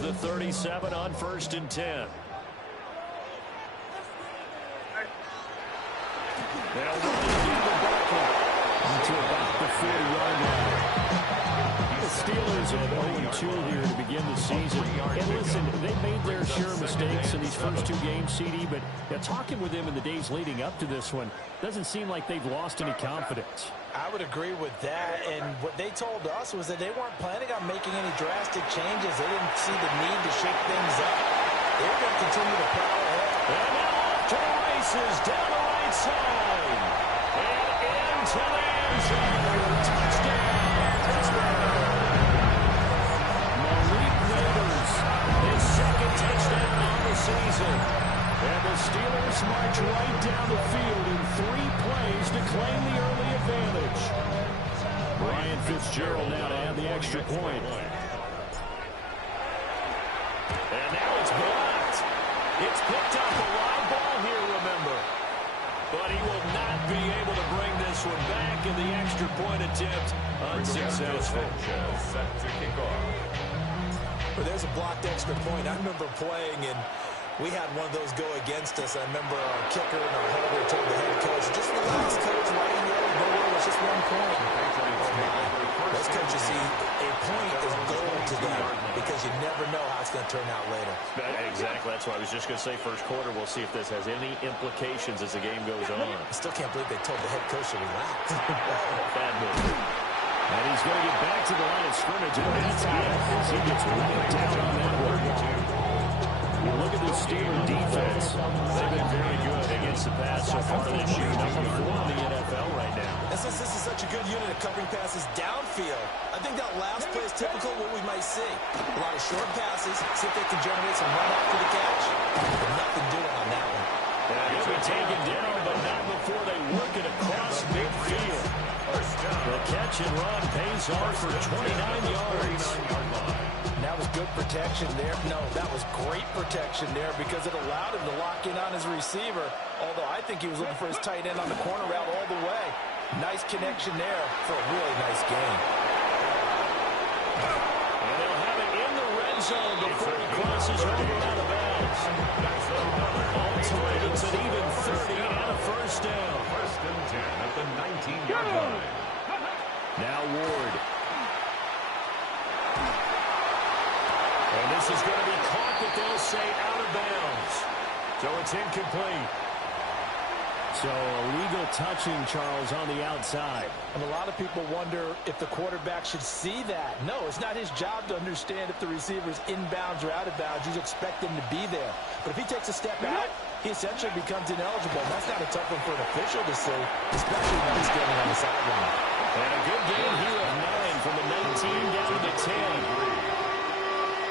Here's the 37 on 1st and 10. They'll run into the Barkley to about the 40-yard line. The Steelers are 0-2 here to begin the season. And listen, they made their share of mistakes in these first two games, CD, but talking with them in the days leading up to this one, doesn't seem like they've lost any confidence. I would agree with that, and what they told us was that they weren't planning on making any drastic changes. They didn't see the need to shake things up. They were going to continue to plow ahead. And now off to the races down the right side. And into the end zone. Touchdown. Malik Neighbors, his second touchdown on the season. And the Steelers march right down the field in 3 plays to claim the early advantage. Ryan Fitzgerald now to add the extra point. And now it's blocked. It's picked up a live ball here, remember. But he will not be able to bring this one back, in the extra point attempt unsuccessful. Set to kick off. Well, there's a blocked extra point. I remember playing, and we had one of those go against us. I remember our kicker and our holder told the head coach, just relax, coach, right in there. No worry, it's just 1 point. Those coaches see a point is gold to them because you never know how it's going to turn out later. Exactly. That's why I was just going to say first quarter. We'll see if this has any implications as the game goes on. I still can't believe they told the head coach to relax. Bad move. And he's going to get back to the line of scrimmage, and that's it as he gets right down on that work. You look at the Steeler defense. They've been very good against the pass so far this year. Number 4 in the NFL right now. And since this is such a good unit of covering passes downfield, I think that last play is typical of what we might see. A lot of short passes, see if they can generate some run after the catch. But nothing doing on that one. He'll be taken down, but not before they work it across midfield. The catch and run pays off for 29 yards. That was good protection there. No, that was great protection there because it allowed him to lock in on his receiver, although I think he was looking for his tight end on the corner route all the way. Nice connection there for a really nice game. And they'll have it in the red zone before he crosses over out of bounds. All tied, it's an even 30 and a first down. 1st and 10 at the 19-yard line. Now Ward. And this is going to be caught, but they'll say out of bounds. So it's incomplete. So a legal touching, Charles, on the outside. And a lot of people wonder if the quarterback should see that. No, it's not his job to understand if the receiver's inbounds or out of bounds. You expect him to be there. But if he takes a step out, he essentially becomes ineligible. And that's not a tough one for an official to see, especially when he's standing on the sideline. And a good game here of 9 from the 19 down to the 10.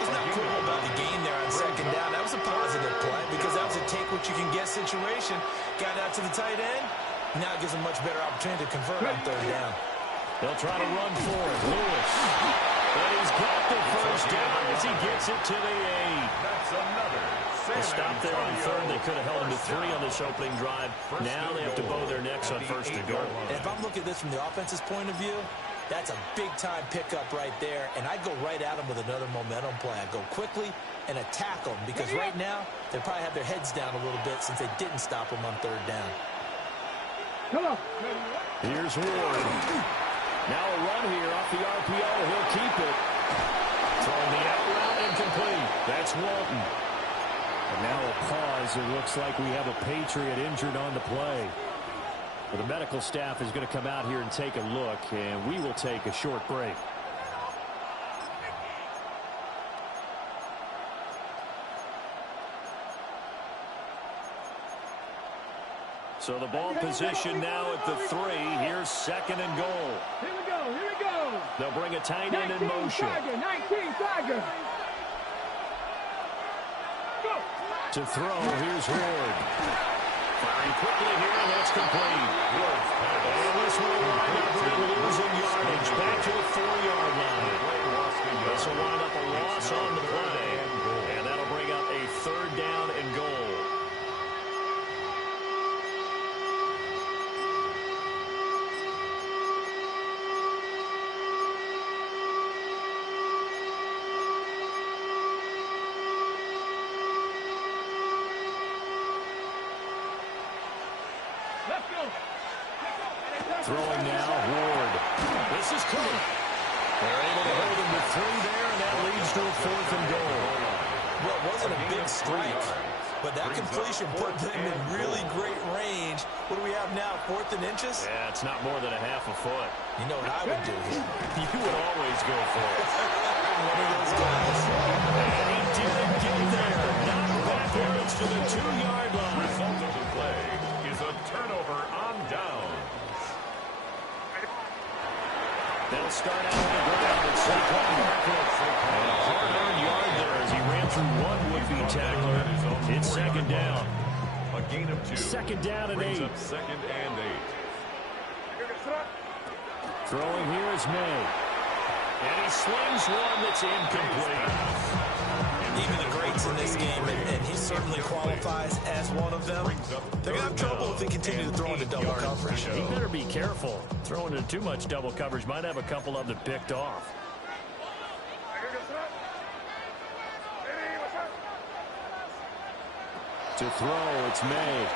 It's not cool about the game there on 2nd down. That was a positive play because that was a take-what-you-can-get situation. Got out to the tight end. Now it gives him much better opportunity to convert on 3rd down. They'll try to run for it. Lewis. But he's got the first down as he gets it to the 8. That's another. They stopped there on 3rd. They could have held him to 3 on this opening drive. Now they have to bow their necks on 1st and goal. And if I'm looking at this from the offense's point of view, that's a big-time pickup right there, and I'd go right at them with another momentum play. I'd go quickly and attack them because right now they probably have their heads down a little bit since they didn't stop them on 3rd down. Here's Ward. Now a run here off the RPO. He'll keep it. Throwing the out route incomplete. That's Walton. And now a pause. It looks like we have a Patriot injured on the play. Well, the medical staff is going to come out here and take a look, and we will take a short break. So the ball position now at the 3. Here's 2nd and goal. Here we go, here we go. They'll bring a tight end in motion. Tiger, 19, Tiger. Go. To throw, here's Ward. Firing quickly here, and that's complete. And this will wind up losing yardage back to the 4-yard line. This will wind up a loss on the play, and that'll bring up a 3rd down and goal. Throwing now, Ward. This is coming. They're able to hold him to 3 there, and that leads to a 4th and goal. Well, it wasn't a big strike, but that completion put them in really great range. What do we have now, 4th and inches? Yeah, it's not more than a half a foot. You know what I would do here? You would always go for it. One of those guys. And he didn't get there. Knocked backwards to the 2-yard line. Result of the play is a turnover on downs. They'll start out on the ground at Saquon Barkley. And a hard-earned yard there as he ran through one would-be tackler. It's 2nd down. A gain of 2. 2nd down and Brings 8. up 2nd and 8. Throwing here is May. And he slings one that's incomplete. Even the greats in this game, and he certainly qualifies as one of them, they're going to have trouble if they continue to throw into double coverage. He better be careful. Throwing into too much double coverage might have a couple of them picked off. To throw, it's May.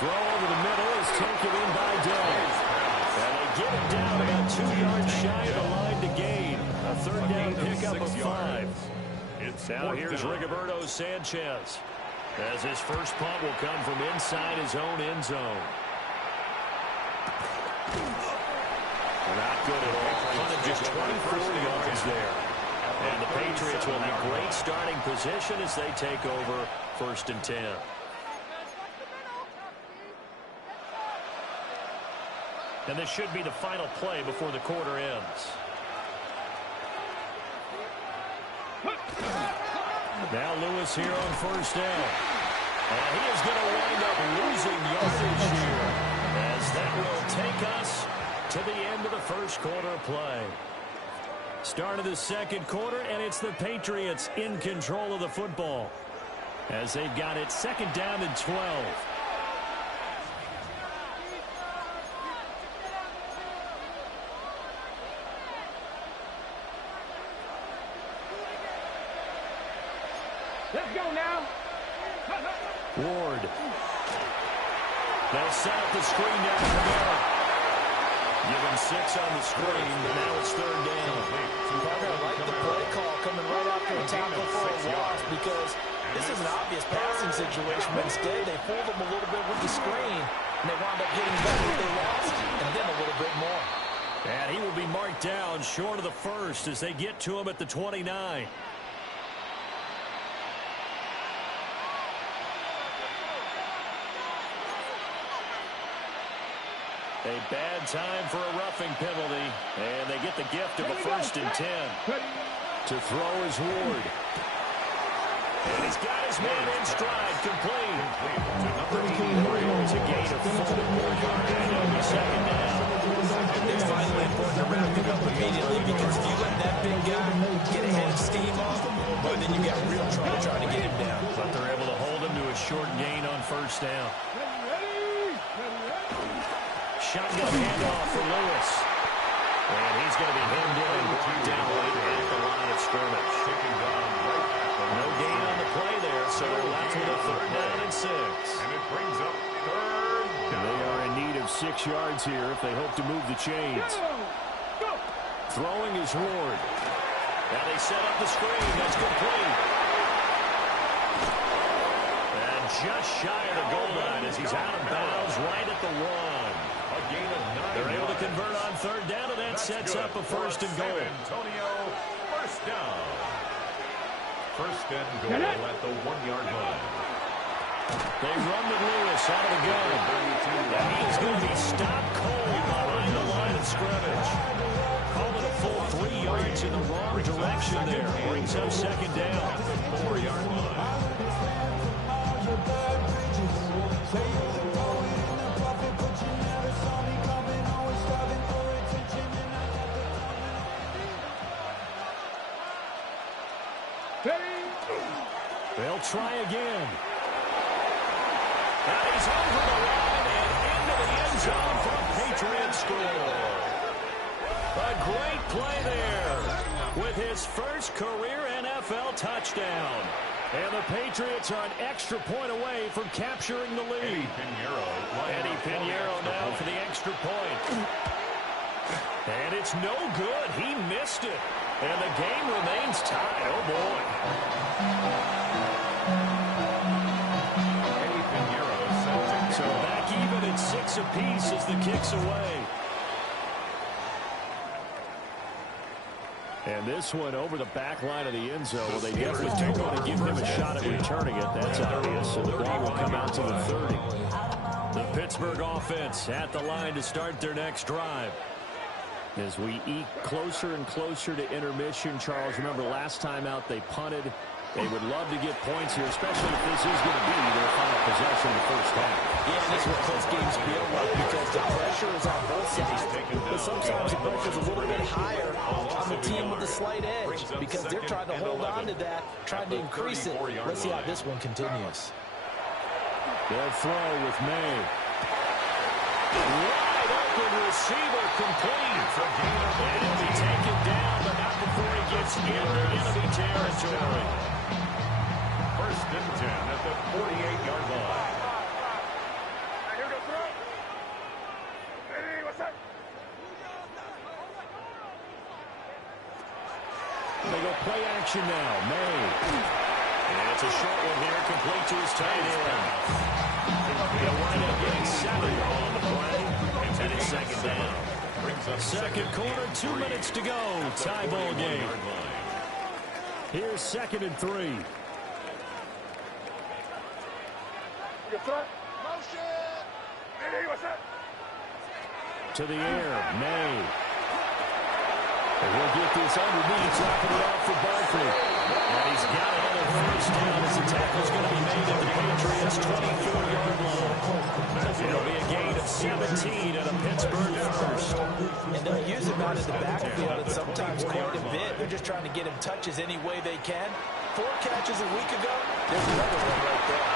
Throw over the middle is taken in by Day. And they get him down about 2 yards shy of the line to gain. A 3rd down pickup of 5. Now here's Rigoberto Sanchez, as his first punt will come from inside his own end zone. Not good at all. Punted just 24 yards there. And the Patriots will have great starting position as they take over 1st and 10. And this should be the final play before the quarter ends. Now Lewis here on 1st down. And he is going to wind up losing yardage here, as that will take us to the end of the 1st quarter of play. Start of the 2nd quarter, and it's the Patriots in control of the football, as they've got it 2nd down and 12. Let's go now. Ward. They'll set up the screen down the middle. Give him 6 on the screen, but now it's 3rd down. Parker, I like the play call coming right after a tackle for a loss, because this is an obvious passing situation, but instead they fooled them a little bit with the screen, and they wound up getting back what they lost, and then a little bit more. And he will be marked down short of the 1st as they get to him at the 29. A bad time for a roughing penalty, and they get the gift of a 1st and 10. To throw is Ward. And he's got his man in stride, complete. To number 83. It's a gain of 4 yards, and it'll be 2nd down. It's vitally important to wrap it up immediately, because if you let that big guy get ahead of steam off, well, then you got real trouble trying to get him down. But they're able to hold him to a short gain on 1st down. Shotgun handoff for Lewis. And he's going to be hemmed in and brought down right at the line of scrimmage. No gain on the play there, so they're left with a 3rd down and 6. And it brings up 3rd down. They are in need of 6 yards here if they hope to move the chains. Throwing is Ward. Now they set up the screen. That's complete. And just shy of the goal line as he's out of bounds right at the 1. A gain of 9. They're able to convert on 3rd down, and that sets up a 1st and goal. Antonio, 1st down. 1st and goal at the 1-yard line. They run with Lewis out of the gun. And he is going to be stopped cold behind the line of scrimmage. Call it a full 3 yards in the wrong direction there. Brings up 2nd down. At the 4-yard line. They'll try again. And he's over the line and into the end zone for a Patriots score. A great play there with his first career NFL touchdown. And the Patriots are an extra point away from capturing the lead. Eddie Pinheiro now for the extra point. And it's no good. He missed it. And the game remains tied. Oh, boy. Eddie Pinheiro set to So back even at 6 apiece as the kick's away. And this one over the back line of the end zone. Well, they definitely do want to give him a shot at returning it. That's obvious. So the ball will come out to the 30. The Pittsburgh offense at the line to start their next drive. As we eke closer and closer to intermission, Charles, remember last time out they punted. They would love to get points here, especially if this is going to be their final possession in the first half. Yeah, and that's what close games feel like because the pressure is on both sides. But sometimes the pressure is a little bit higher on the team with the slight edge because they're trying to hold on to that, trying to increase it. Let's see how this one continues. They'll throw with May. Wide open receiver complete. And he'll be taken down, but not before he gets into enemy territory. First and 10 at the 48-yard line. They go play action now. May. And it's a short one here, complete to his tight end. He'll wind up getting 7 on the play. And it's second down. Second quarter, 2 minutes to go. Tie ball game. Here's 2nd and 3. To the air, May. And we'll get this underneath, dropping it off for Barkley. And he's got another first down as the tackle's going to be made at the Patriots' 24-yard line. It'll be a gain of 17 and a Pittsburgh first. And they'll use him out of the backfield and sometimes quite a bit. They're just trying to get him touches any way they can. 4 catches a week ago. There's another one right there.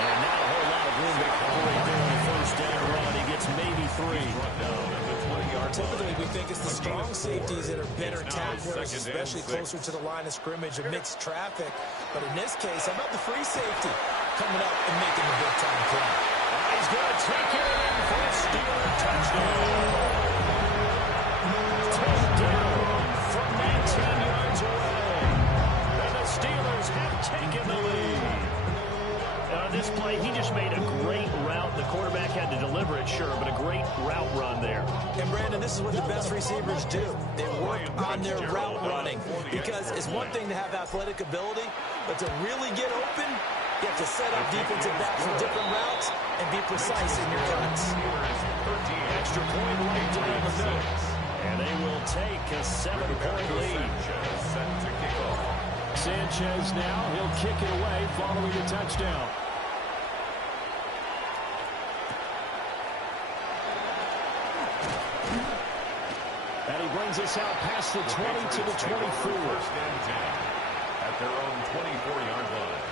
And not a whole lot of room to operate there on the first down run. He gets maybe 3. Typically, we think it's the strong safeties that are better tacklers, especially closer to the line of scrimmage amidst traffic. But in this case, how about the free safety coming up and making the big-time play? He's going to take it in for a Steeler touchdown. Touchdown from 19 yards away. And the Steelers have taken the lead. This play, he just made a great route. The quarterback had to deliver it, sure, but a great route run there. And, Brandon, this is what the best receivers do. They work on their route running because it's one thing to have athletic ability, but to really get open, you have to set up defensive backs for different routes and be precise in your cuts. Extra point right down the middle. And they will take a 7-point lead. Sanchez now, he'll kick it away following the touchdown. And he brings us out past the 20 to the 24. First and 10 at their own 24-yard line.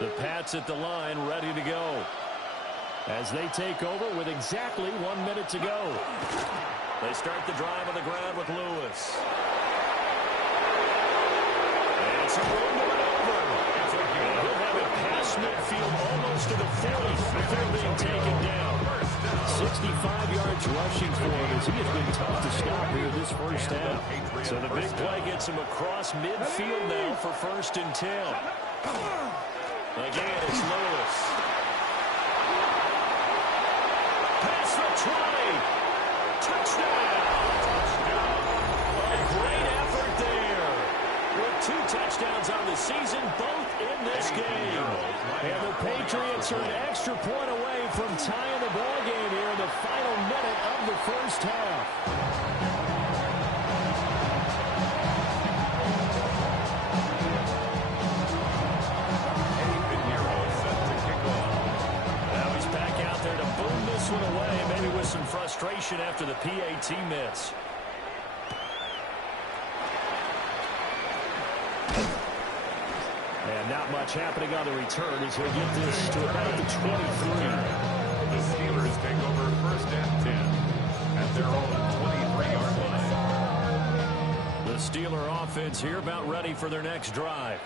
The Pats at the line, ready to go. As they take over with exactly 1 minute to go. They start the drive on the ground with Lewis. And it's a run to maneuver. He'll have it past midfield almost to the 40 before being taken down. 65 yards rushing for him as he has been tough to stop here this first half. So the big play gets him across midfield now for 1st and 10. Again, it's Lewis. Past the 20. Touchdown. A great effort there. With 2 touchdowns on the season, both in this game. And the Patriots are an extra point away from tying the ball game here in the final minute of the first half. One away, maybe with some frustration after the PAT miss. And not much happening on the return as he'll get this to about the 23. The Steelers take Steeler offense here about ready for their next drive.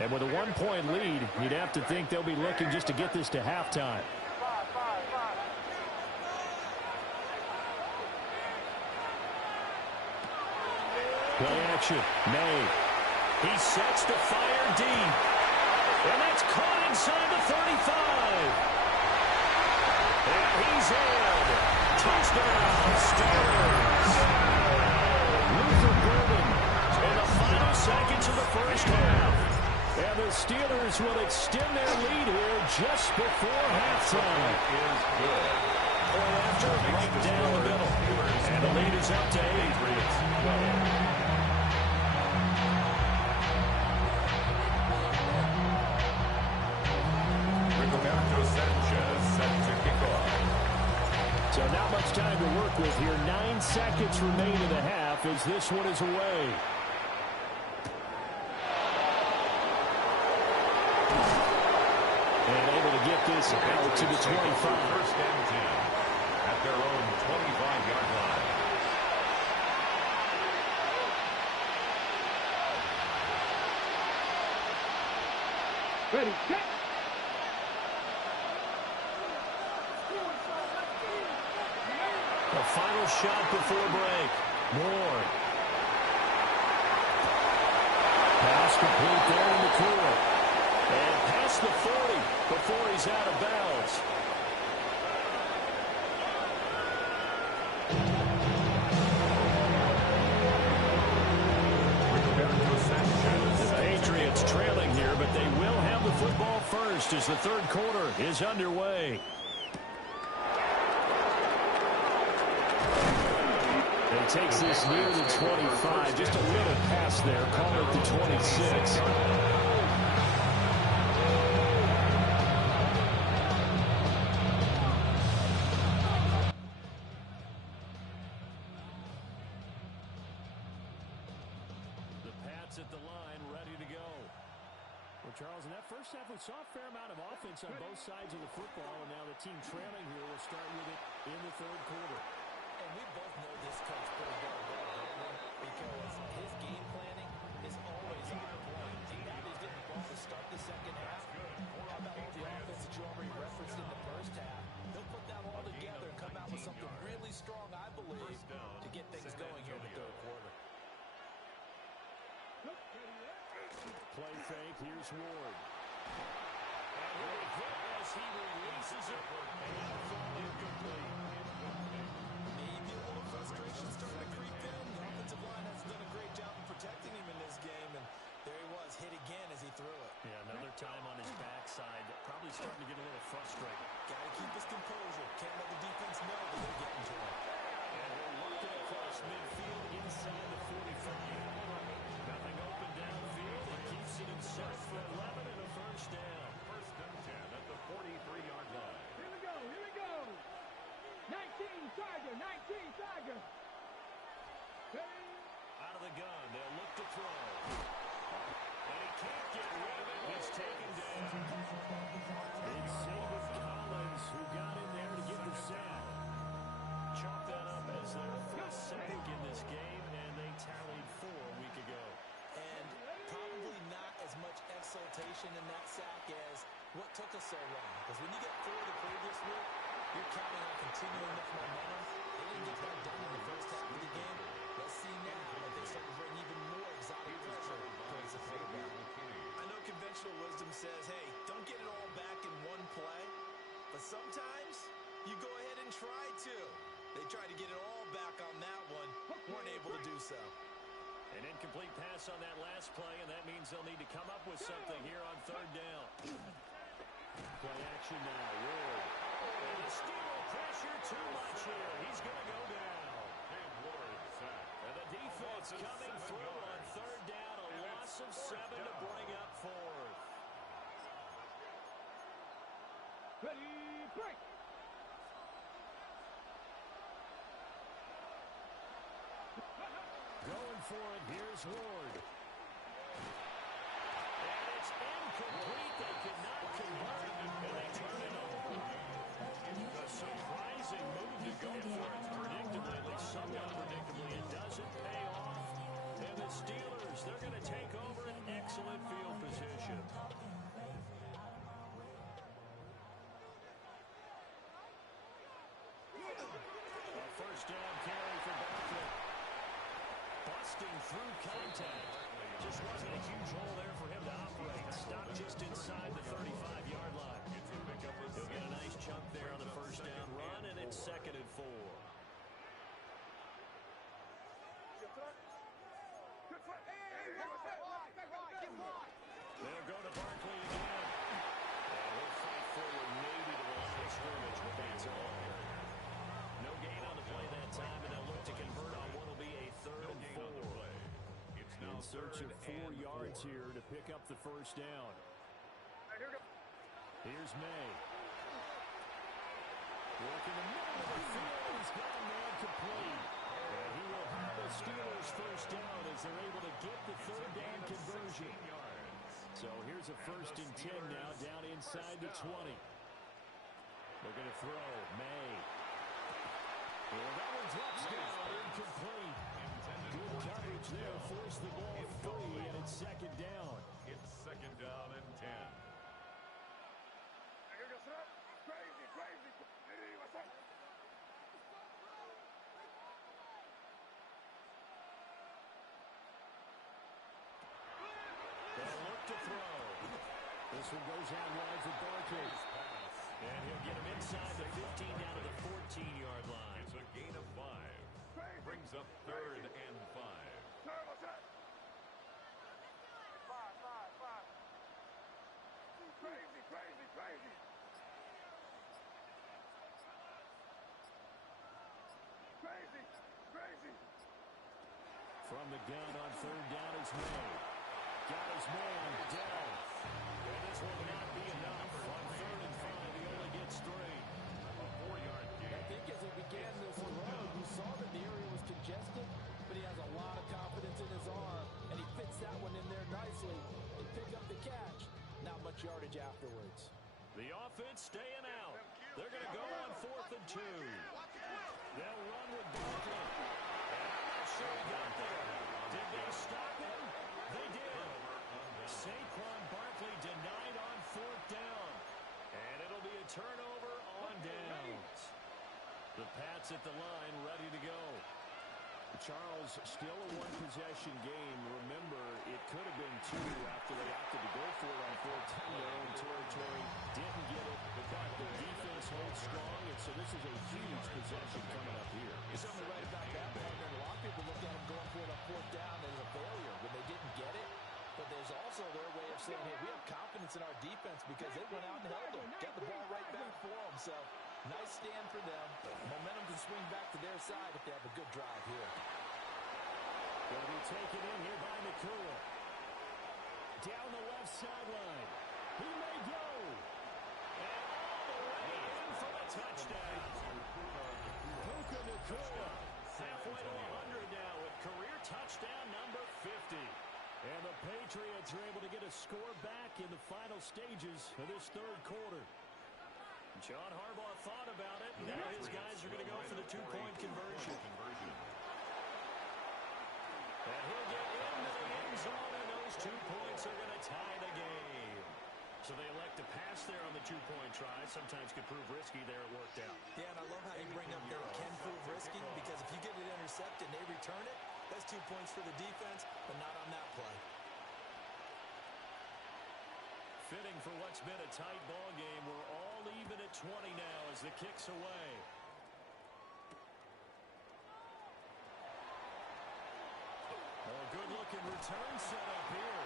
And with a 1-point lead, you'd have to think they'll be looking just to get this to halftime. Play action. May. He sets to fire deep. And that's caught inside the 35. And he's in. Touchdown, Steelers. Luther Burden in the final seconds of the first half. And the Steelers will extend their lead here just before halftime. Is good. Point after, right down the middle. And the lead is up to 8. So not much time to work with here. 9 seconds remain in the half as this one is away. And able to get this out to the 25. First and 10 at their own 25-yard line. Ready, set. The final shot before break. Moore. Pass complete there in the clear. And past the 40 before he's out of bounds. The Patriots trailing here, but they will have the football first as the third quarter is underway. He takes this near the 25. Just a little pass there. Call it the 26. The Pats at the line, ready to go. Well, Charles, in that first half, we saw a fair amount of offense on both sides of the football, and now the team trailing here will start with it in the third quarter. And we both know this coach pretty well, don't we? Because his game planning is always on point. He always getting the ball to start the second half. How about all the offense that you already referenced in the first half? He'll put that all together and come out with something really strong, I believe, to get things going here in the third quarter. Play fake. Here's Ward. And here we go as he releases it. And throw incomplete. Maybe a little frustration starting to creep in. The offensive line has done a great job of protecting him in this game, and there he was, hit again as he threw it. Yeah, another time on his backside. Probably starting to get a little frustrated. Got to keep his composure. Can't let the defense know that they're getting to him. And we're looking across midfield inside the 45. Nothing open downfield. He keeps it himself for 11 and a first down. First and 10 at the 43-yard line. Here we go, here we go. 19 Tiger, 19 Tiger. Ready. Out of the gun, they'll look to throw. And he can't get rid of it. He's taken down. It's David Collins who got in there to get the sack. Chalk that up as their first sack in this game, and they tallied 4 a week ago. And probably not as much exultation in that sack as what took us so long. Because when you get 4 the previous week, you're counting on continuing that momentum. They didn't get that done in the first half of the game. Let's see now if they start to bring even more exotic pressure towards the quarterback. I know conventional wisdom says, hey, don't get it all back in one play. But sometimes you go ahead and try to. They tried to get it all back on that one. Weren't able to do so. An incomplete pass on that last play, and that means they'll need to come up with something here on third down. Play action now. Ward. And the Steeler pressure too much here. He's going to go down. Big Ward sack. And the defense coming through on third down. A loss of 7 to bring up fourth. Ready, break. Going for it. Here's Ward. And it's incomplete. They could not convert. And they turn it over. A surprising move to go for it predictably. At least somewhat predictably. It doesn't pay off. first down carry for Barkley. Busting through contact. Just wasn't a huge hole there for him to operate. Stopped just inside the 35-yard line. He'll get a nice chunk there on the first down run, and it's 2nd and 4. They'll go to Barkley again. And he'll fight forward maybe to the line of scrimmage, but that's all. No gain on the play that time, and they'll look to convert on what will be a 3rd and 4. In search of 4 yards here to pick up the first down. Here's May. Working the middle of the field. He's got a man complete. And he will have the Steelers first down as they're able to get the 3rd down conversion. So here's a 1st and 10 now down inside the 20. They're going to throw. May. Well, that one drops down. Incomplete. Good coverage there. Forced the ball free, and it's 2nd down. It's 2nd down and 10. They'll look to throw. This one goes out wide for Barkley. And he'll get him inside the 15 down to the 14-yard line. It's a gain of 5. Brings up 3rd and 5. Crazy. From the gun on 3rd down is May. Got his man down. And this will not be enough. On 3rd and 5, he only gets 3. A 4-yard gain. I think as he began this throw, you saw that the area was congested, but he has a lot of confidence in his arm, and he fits that one in there nicely and pick up the catch. Not much yardage afterwards. The offense staying out. They're going to go on 4th and 2. They'll run with Barkley. And I'm not sure he got there. Did they stop him? They did. Saquon Barkley denied on 4th down. And it'll be a turnover on downs. The Pats at the line ready to go. Charles, still a one-possession game. Remember, it could have been 2 after they opted to go for it on 4th down in their own territory. Didn't get it, but the defense holds strong, and so this is a huge possession coming up here. You're something right about that, partner. A lot of people look at him going for it on 4th down as a failure when they didn't get it. But there's also their way of saying, hey, we have confidence in our defense because they went out and held them. Got the ball right back for them. So, nice stand for them. Momentum can swing back to their side if they have a good drive here. Going to be taken in here by Nakua. Down the left sideline. He may go. And all the way in for the touchdown. Puka Nakua. Halfway to 100 now with career touchdown number 50. And the Patriots are able to get a score back in the final stages of this 3rd quarter. John Harbaugh thought about it. Now his guys are going to go for the 2-point conversion. And he'll get into the end zone, and those 2 points are going to tie the game. So they elect to pass there on the 2-point try. Sometimes could prove risky there. It worked out. Yeah, and I love how you bring up that it can prove risky because if you get it intercepted and they return it, that's 2 points for the defense, but not on that play. Fitting for what's been a tight ball game. We're all even at 20 now as the kick's away. Oh, good-looking return set up here.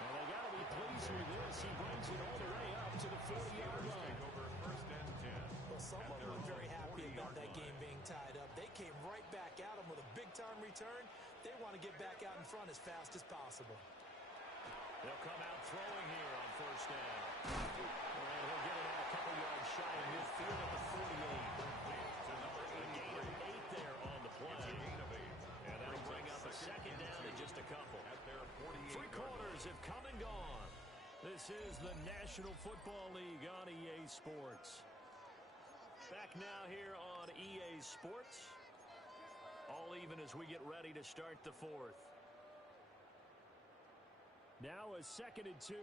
And they got to be pleased with this. He brings it all the way up to the 40-yard line. Over 1st and 10. Well, someone was very happy about that game being tied up. They came right back at him with a big-time return. They want to get back out in front as fast as possible. They'll come out throwing here on 1st down. And he'll get it out a couple yards shy of midfield at the 48. A gain of 8 there on the play. And that'll bring up a 2nd down in just a couple. 3 quarters have come and gone. This is the National Football League on EA Sports. Back now here on EA Sports. All even as we get ready to start the 4th. Now a 2nd and 2.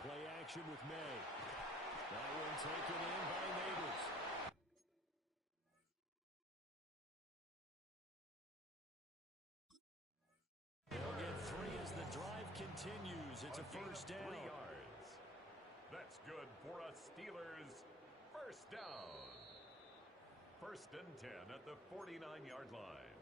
Play action with May. That one taken in by Neighbors. They'll get 3 as the drive continues. It's a first down. 3 yards. That's good for a Steelers first down. First and 10 at the 49-yard line.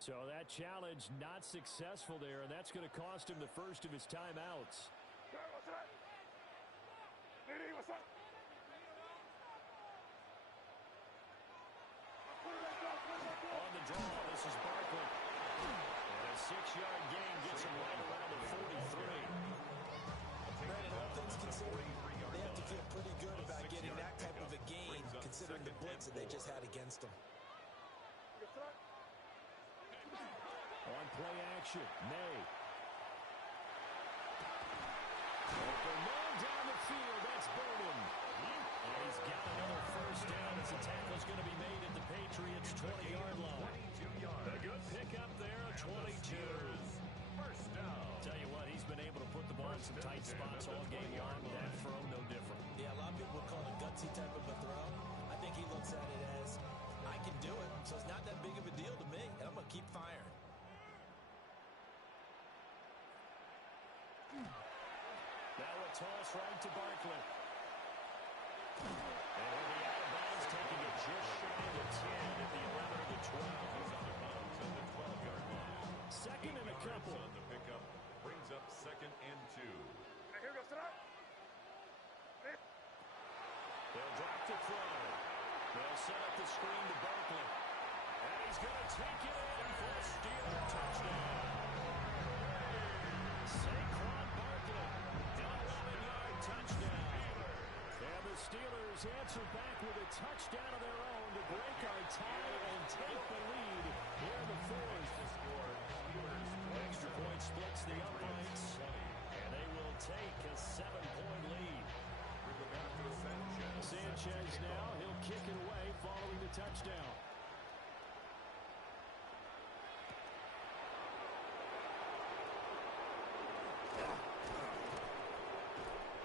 So that challenge not successful there, and that's going to cost him the first of his timeouts. On the draw, this is Barkley. And a 6-yard gain gets him right around the 43. Brandon, all things considered, they have to feel pretty good about getting that type of a gain, considering the blitz that they just had against them. On play action, May. Open man down the field, that's Bowman. And he's got another first down as the tackle's going to be made at the Patriots' 20-yard line. 22 yards. A good pickup there, a 22. First down. Tell you what, he's been able to put the ball in some tight spots all game long. That throw, no different. Yeah, a lot of people would call it a gutsy type of a throw. I think he looks at it as, I can do it, so it's not that big of a deal to me, and I'm going to keep firing. Now a toss right to Barkley. And he'll be out of bounds, taking it just shy of the 10 at the 11 or the 12. He's out of bounds at the 12-yard line. Second and a couple. On the pickup brings up second and 2. They'll drop the throw. They'll set up the screen to Barkley. And he's going to take it in for a Steeler touchdown. Saquon Barkley, an 11-yard touchdown. And the Steelers answer back with a touchdown of their own to break our tie and take the lead here in the fourth. Extra point splits the uprights, and they will take a 7-point lead. Sanchez now, he'll kick it away following the touchdown.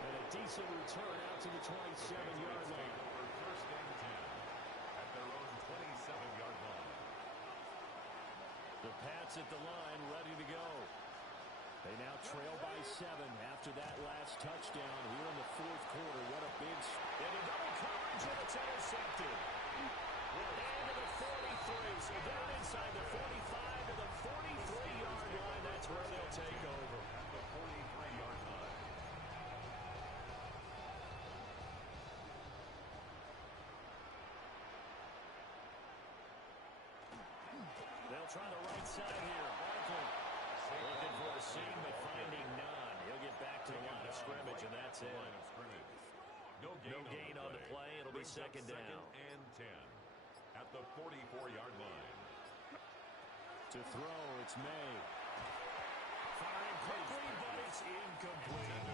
And a decent return out to the 27-yard line. First and 10 at their own 27-yard line. The Pats at the line, ready to go. They now trail by 7 after that last touchdown here in the fourth quarter. What a big... Into double coverage, and it's intercepted. Into the 43, so down inside the 45 to the 43-yard line. That's where they'll take over. At the 43-yard line. They'll try the right side here. Barkley looking for a seam, but finding none. He'll get back to the line of scrimmage, and that's it. No gain on the play. It'll be second down. Second and 10 at the 44-yard line. To throw, it's May. Firing quickly, but it's incomplete.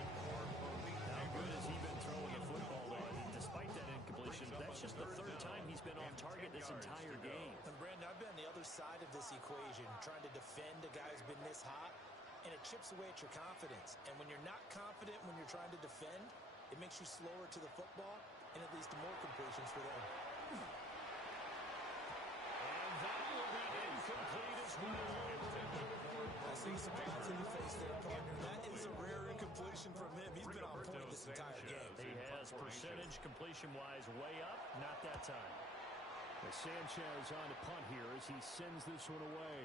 How good has he been throwing the football, though? And despite that incompletion, that's just the third time he's been off target this entire game. And Brandon, I've been on the other side of this equation, trying to defend a guy who's been this hot, and it chips away at your confidence. And when you're not confident when you're trying to defend, it makes you slower to the football, and it leads to more completions for them. And that will be incomplete as well. I see some pads in your face there, partner. That is a rare incompletion from him. He's been on point this entire game. He has percentage completion-wise way up, not that time. Sanchez on to punt here as he sends this one away.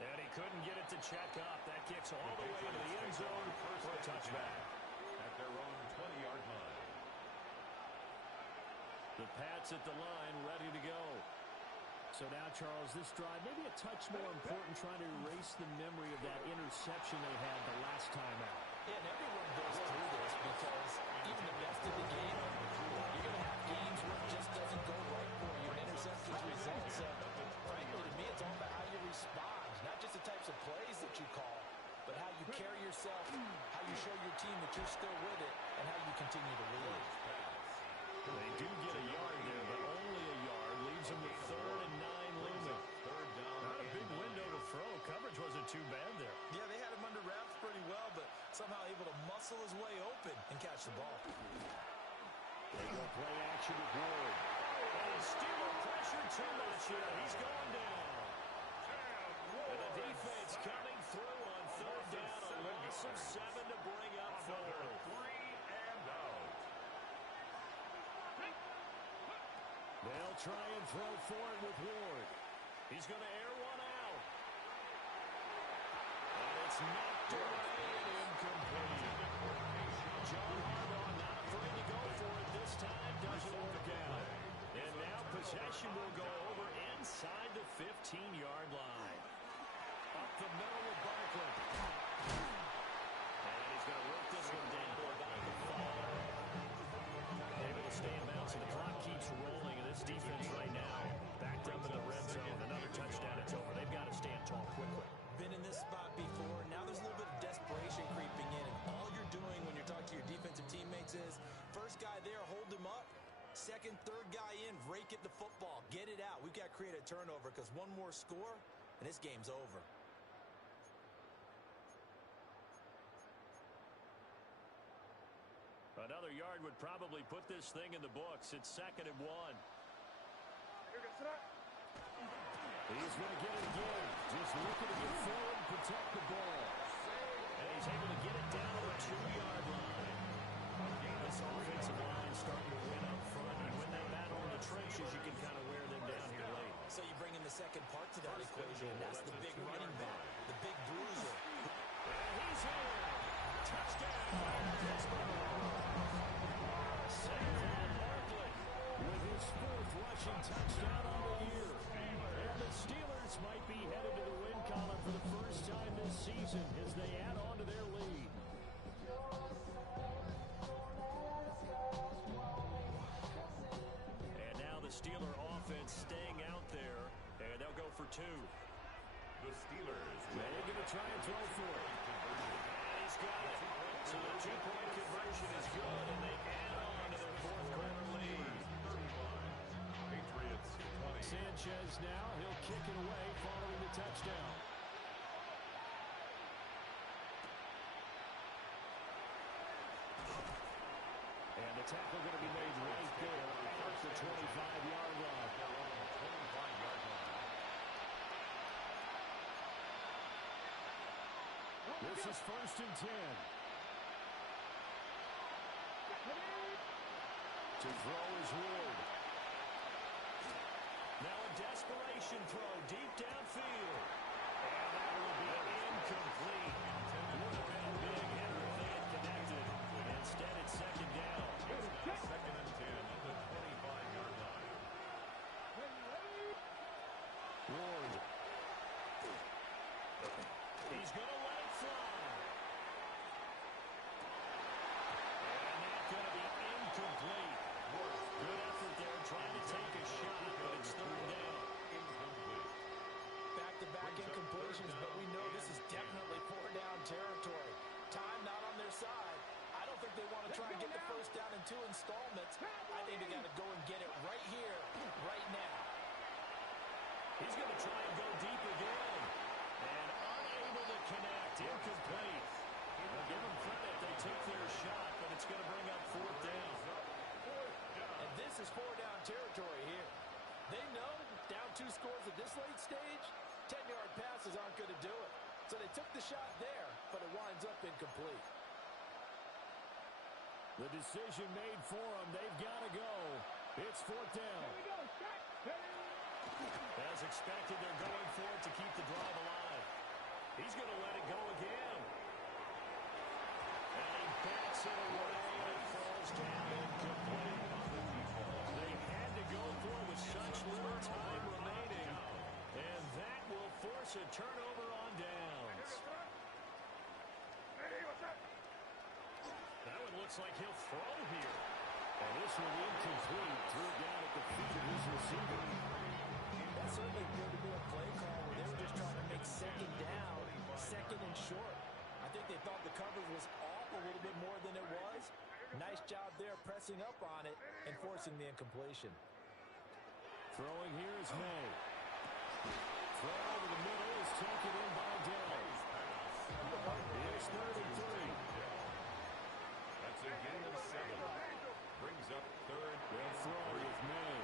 And he couldn't get it to check up. That kicks all the way into the end zone for a touchback. At their own 20-yard line. The Pats at the line, ready to go. So now, Charles, this drive maybe a touch more important, trying to erase the memory of that interception they had the last time out. Yeah, and everyone goes through this because even the best of the game, you're going to have games where it just doesn't go right for you. And interceptions result. So, frankly, to me, it's all about how you respond, not just the types of plays that you call, but how you carry yourself, how you show your team that you're still with it, and how you continue to lead. They do get a yard there, but only a yard. Leaves them with 3rd and 9 looming. Third down. Not a big window to throw. Coverage wasn't too bad there. Yeah, they had him under wraps. pretty well, but somehow able to muscle his way open and catch the ball. They go play action with Ward. And Steeler pressure too much here. He's going down. And the defense coming through on third down. A loss of 7 to bring up forward. 3 and out. They'll try and throw for it with Ward. He's going to air one out. And it's knocked away and incomplete. John Harbaugh not afraid to go for it this time. Doesn't work out. And now possession will go over inside the 15-yard line. Up the middle with Barkley. And he's going to work this one down about the 5. Able to stay in bounds, and the clock keeps rolling. And this defense right now backed up in the red zone. Another touchdown, it's over. They've got to stand tall quickly. Been in this spot before. Now there's a little bit of desperation creeping in. And all you're doing when you're talking to your defensive teammates is, first guy there, hold him up. Second, third guy in, rake at the football. Get it out. We've got to create a turnover because one more score, and this game's over. Another yard would probably put this thing in the books. It's 2nd and 1. He's going to get it again. Just looking to get forward and protect the ball. And he's able to get it down to the 2-yard line. This offensive line starting to win up front. You win that battle in the trenches, you can kind of wear them down here late. So you bring in the second part to that equation, and that's the big running back, the big bruiser. And he's here. Touchdown. Saquon Barkley with his 4th rushing touchdown on the year. And the Steelers might be headed to the win column for the first time this season as they add on to their lead. And now the Steeler offense staying out there, and they'll go for 2. The Steelers. They're going to try and throw for it. And he's got it. So the 2-point conversion is good, and they add on to their 4th-quarter lead. Patriots 20. Sanchez now. He'll kick it away following the touchdown. And the tackle going to be made right there at the 25-yard line. This is 1st and 10. To throw is Ward. Now a desperation throw deep downfield. And that will be incomplete. Would have been big had they had connected. Instead, it's 2nd down. 2nd and 10 at the 25-yard line. Ward. He's going to let it fly. And that's going to be incomplete. Good effort there trying to take a shot, but it's 3rd down. Back-to-back incompletions, but we know this is definitely 4-down territory. Time not on their side. I don't think they want to try and get the 1st down in 2 installments. I think they got to go and get it right here, right now. He's going to try and go deep again. And unable to connect. Incomplete. Well, give them credit. They took their shot, but it's going to bring up 4th down. And this is 4-down territory here. They know down 2 scores at this late stage, 10-yard passes aren't going to do it. So they took the shot there, but it winds up incomplete. The decision made for them. They've got to go. It's 4th down. As expected, they're going for it to keep the drive alive. He's going to let it go again. And he backs it away, and it falls down incomplete. They had to go for it with such little time remaining. And that will force a turnover on downs. That one looks like he'll throw here. And this one incomplete. Threw it down at the feet of his receiver. That certainly appeared to be a play call where they were just trying to make 2nd down, 2nd and short. I think they thought the coverage was off a little bit more than it was. Nice job there pressing up on it and forcing the incompletion. Throwing here is May. Throw over the middle is taken in by Dell. Here's 3rd and 3. That's a gain of 7. Brings up 3rd. They'll throw with May.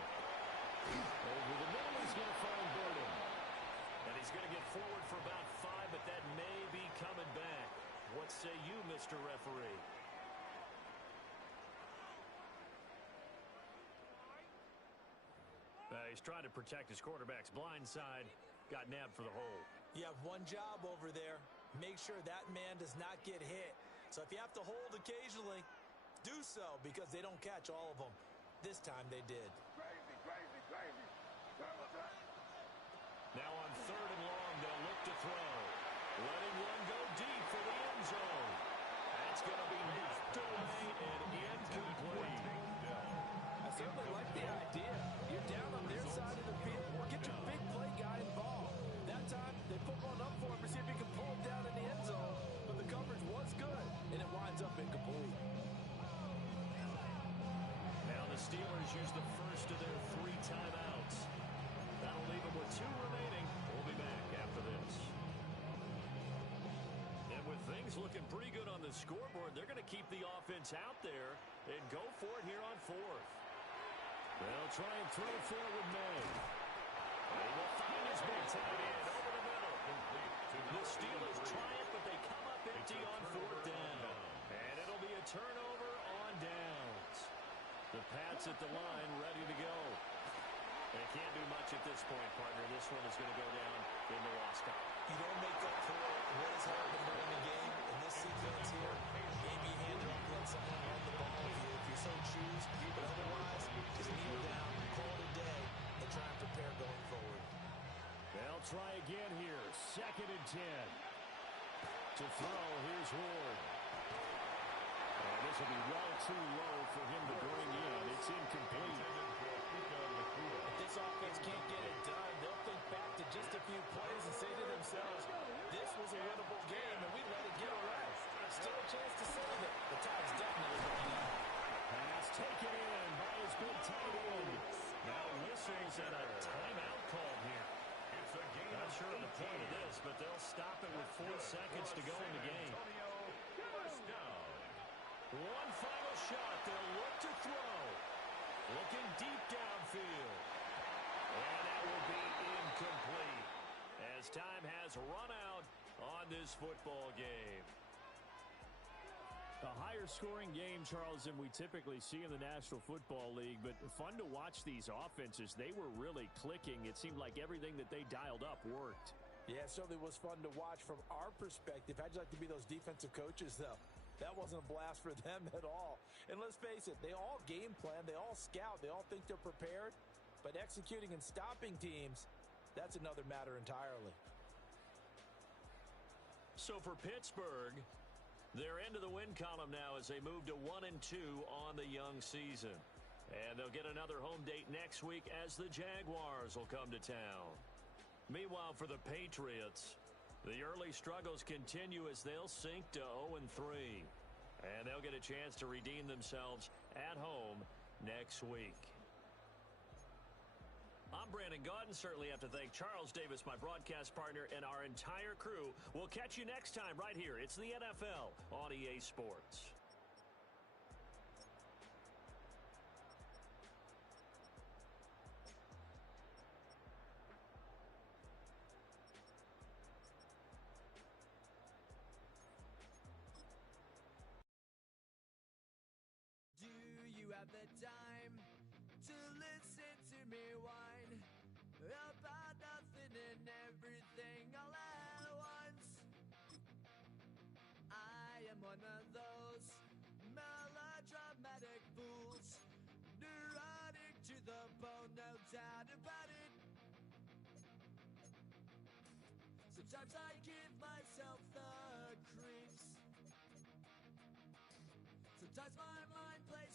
Over the middle, he's going to find Burden. And he's going to get forward for about 5, but that may be coming back. What say you, Mr. Referee? He's trying to protect his quarterback's blind side. Got nabbed for the hole. You have one job over there. Make sure that man does not get hit. So if you have to hold occasionally, do so, because they don't catch all of them. This time they did. Now on 3rd and long, they'll look to throw. Letting one go deep for the end zone. That's going to be knocked away and incomplete. I certainly like the idea. You're down on their side of the field. Get your big play guy involved. That time, they put one up for him to see if he can pull him down in the end zone. But the coverage was good, and it winds up incomplete. Now the Steelers use the first of their 3 timeouts. That'll leave them with 2 remaining. We'll be back after this. And with things looking pretty good on the scoreboard, they're going to keep the offense out there and go for it here on 4th. They'll try and throw for it with May. They will find his big tight end over the middle. The Steelers try it, but they come up empty on 4th down. And it'll be a turnover on downs. The Pats at the line ready to go. They can't do much at this point, partner. This one is going to go down in the loss column. You don't make up for what has happened during the game in this sequence here. Maybe you hand it off, let someone run the ball if you so choose. But otherwise, just kneel down, call it a day, and try and prepare going forward. They'll try again here. 2nd and 10. To throw, here's Ward. And this will be well too low for him to bring in. It's incomplete. If this offense can't get it done, they'll think back to just a few plays and say to themselves, this was a winnable game, and we let it get away. Still a chance to save it. The tide's definitely running out. Pass taken in by his big tight end. Now whistles and a timeout called here. It's a gain. Not sure of the point of this, but they'll stop it with 4 seconds to go in the game. First down. One final shot. They'll look to throw. Looking deep downfield. And that will be incomplete as time has run out on this football game. A higher scoring game, Charles, than we typically see in the National Football League, but fun to watch these offenses. They were really clicking. It seemed like everything that they dialed up worked. Yeah, it certainly was fun to watch from our perspective. How'd you like to be those defensive coaches, though? That wasn't a blast for them at all. And let's face it, they all game plan, they all scout, they all think they're prepared. But executing and stopping teams, that's another matter entirely. So for Pittsburgh, they're into the win column now as they move to 1-2 on the young season. And they'll get another home date next week as the Jaguars will come to town. Meanwhile, for the Patriots, the early struggles continue as they'll sink to 0-3. And they'll get a chance to redeem themselves at home next week. I'm Brandon Gaudin. Certainly have to thank Charles Davis, my broadcast partner, and our entire crew. We'll catch you next time right here. It's the NFL on EA Sports. Do you have the time to listen to me whine about nothing and everything all at once? I am one of those melodramatic fools, neurotic to the bone, no doubt about it. Sometimes I give myself the creeps. Sometimes my